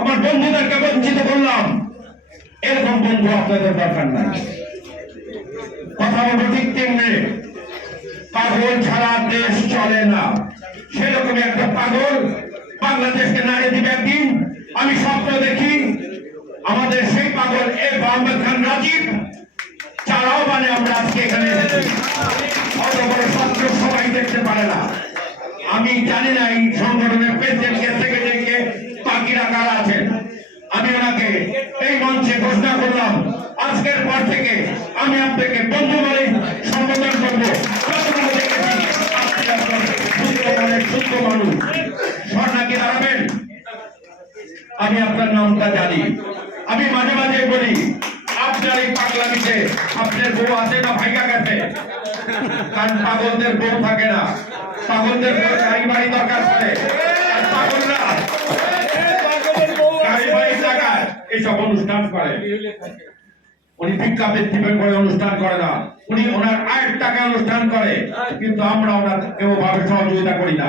আমার বন্ধুদেরকে বঞ্চিত করলাম। এরকম বন্ধু আপনাদের দরকার নাই। কথা বলব ঠিক তেমনি। পাগল ছাড়া দেশ চলে না। সেরকমই একটা পাগল। বাংলাদেশকে নাড়িয়ে দিবে একদিন। আমি স্বপ্ন দেখি আমাদের সেই পাগল এ মোহাম্মদ খান রাজীব চারাও মানে আমরা আজকে এখানে অত বড় স্বপ্ন সবাই দেখতে পারে না। আমি জানি না এই সংগঠনের প্রেসিডেন্ট কে সেক্রেটারিকে বাকিরা কারা আছেন আমি ওনাকে এই মঞ্চে ঘোষণা করলাম, আজকের পর থেকে আমি আপনাকে বন্ধু বলে সম্বোধন করব। আমি আপনার নামটা জানি। আমি মাঝে মাঝে বলি, আপনার এই পাগলামিতে আপনার বউ আছে না ভাইকা গেছে? কারণ পাগলদের বউ থাকে না। পাগলদের বউ বাড়ি দরকার পড়ে পাগলরা এইসব অনুষ্ঠান করে। উনি ভিক্ষা বৃত্তিপের করে অনুষ্ঠান করে না। উনি ওনার আয়ের টাকা অনুষ্ঠান করে, কিন্তু আমরা ওনার কেউ ভাবে সহযোগিতা করি না।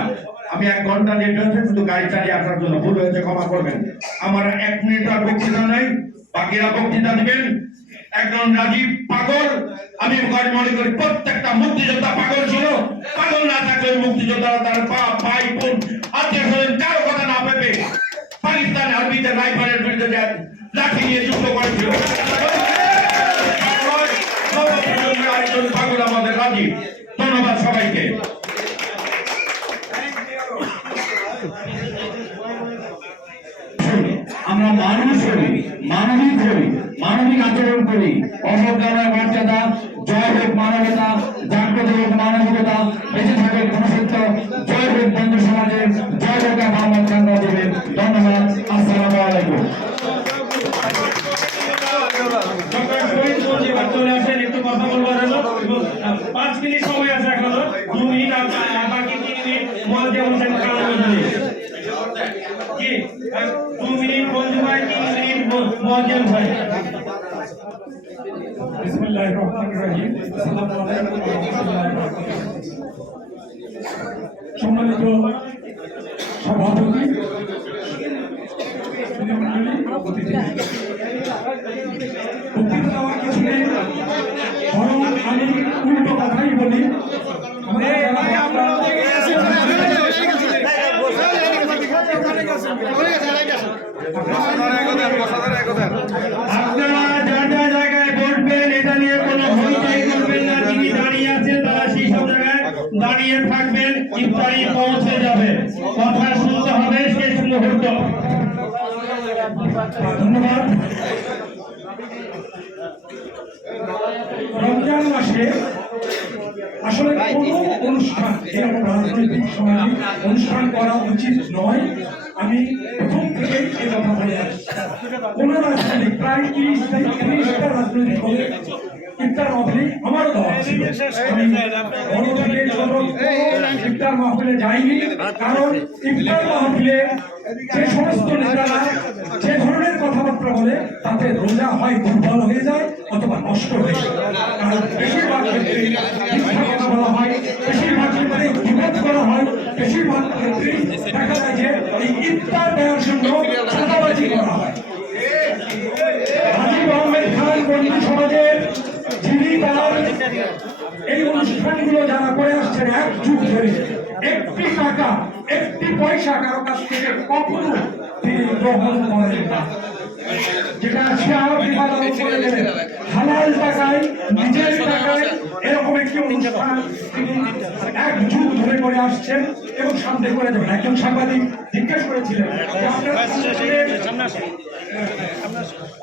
আমি এক ঘণ্টা লেট হয়েছে, শুধু গাড়ি চালিয়ে আসার জন্য। ভুল হয়েছে, ক্ষমা করবেন। আমার এক মিনিট আর বক্তৃতা নাই। বাকিরা বক্তৃতা দিবেন। একজন রাজীব পাগল। আমি মনে করি, প্রত্যেকটা মুক্তিযোদ্ধা পাগল ছিল। পাগল না থাকলে মুক্তিযোদ্ধারা তার বাপ, ভাই, বোন আত্মীয় স্বজন কারও কথা না ভেবে পাকিস্তান আর্মিতে রাইফেলের যে লাঠি নিয়ে যুদ্ধ করেছিল নবপ্রজন্মের আরেকজন পাগল আমাদের রাজীব ধন্যবাদ সবাইকে। কথা বলবার পাঁচ মিনিট সময় আছে এখনও দু মিনিট আর বাকি তিন মিনিট জি আহ, দু মিনিট ভাই তিন মিনিট ভাই বিসমিল্লাহির রহমানির রহিম আসসালামু আলাইকুম সম্মানিত সভাপতি বক্তৃতা দেওয়ার কিছু নেই বরং আমি উল্টো কথাই বলি আমরা যারা দাঁড়িয়ে থাকবেন, ইফতারি পৌঁছে যাবে। কথা শুনতে হবে শেষ মুহূর্ত। রমজান মাসে আসলে কোনো অনুষ্ঠান, এরকম রাজনৈতিক, সামাজিক অনুষ্ঠান করা উচিত নয়। আমি প্রথম থেকেই এই কথা বলে কোন রাজনৈতিক প্রায় তিরিশ থেকে তিরিশটা রাজনৈতিক দলের থেকে কথাবার্তা বলে, তাতে রোজা হয় দুর্বল হয়ে যায় অথবা নষ্ট হয়ে যায়। কারণ বেশিরভাগ ক্ষেত্রে মিথ্যা কথা বলা হয় বেশিরভাগ ক্ষেত্রে বিপদ করা হয় বেশিরভাগ ক্ষেত্রে দেখা যায় যে ইফতার দেওয়ার জন্য চাঁদাবাজি করা হয় রাজীব আহমেদ খান বন্ধু সমাজের যিনি এই অনুষ্ঠানগুলো যারা করে আসছেন এক যুগ ধরে একটি টাকা একটি পয়সা কারও কাছ থেকে কখনো তিনি গ্রহণ করেন না যেটা করে দেবেন হালাল টাকায় নিজের টাকায় এরকম একটি অনুষ্ঠান তিনি এক যুগ ধরে করে আসছেন এবং সামনে করে দেবেন একজন সাংবাদিক জিজ্ঞেস করেছিলেন যে আপনার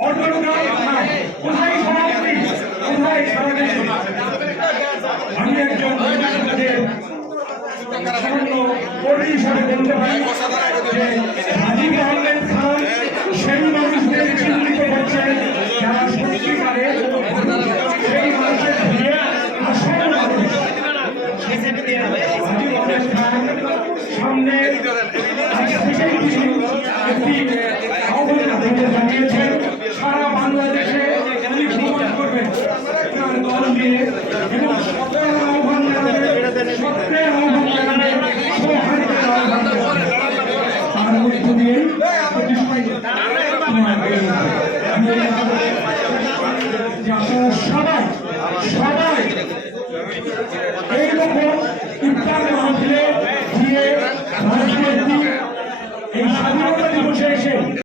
অটোগ্রাফ কোথায় সমাপ্তি কোথায় সারা আমি একজন সামান্য কর্মী হিসাবে বলতে পারি যে রাজীব আহমেদ খান সেই মানুষদের চিহ্নিত করছেন যারা সত্যিকারে সেই মানুষের ভিড়ে আসল মানুষ রাজীব আহমেদ খান সামনে আজ থেকেই তিনি একটি আহ্বান আপনাদের জানিয়েছেন সারা বাংলাদেশে উনি ভ্রমণ করবেন তার দল নিয়ে এবং সত্যার আহ্বান জানাবেন সত্যের আহ্বান জানাবেন সৌহার্দ্যের আহ্বান জানাবেন তার মধ্যে যে আপনারা সবাই সবাই এইরকম ইফতার মাহফিলে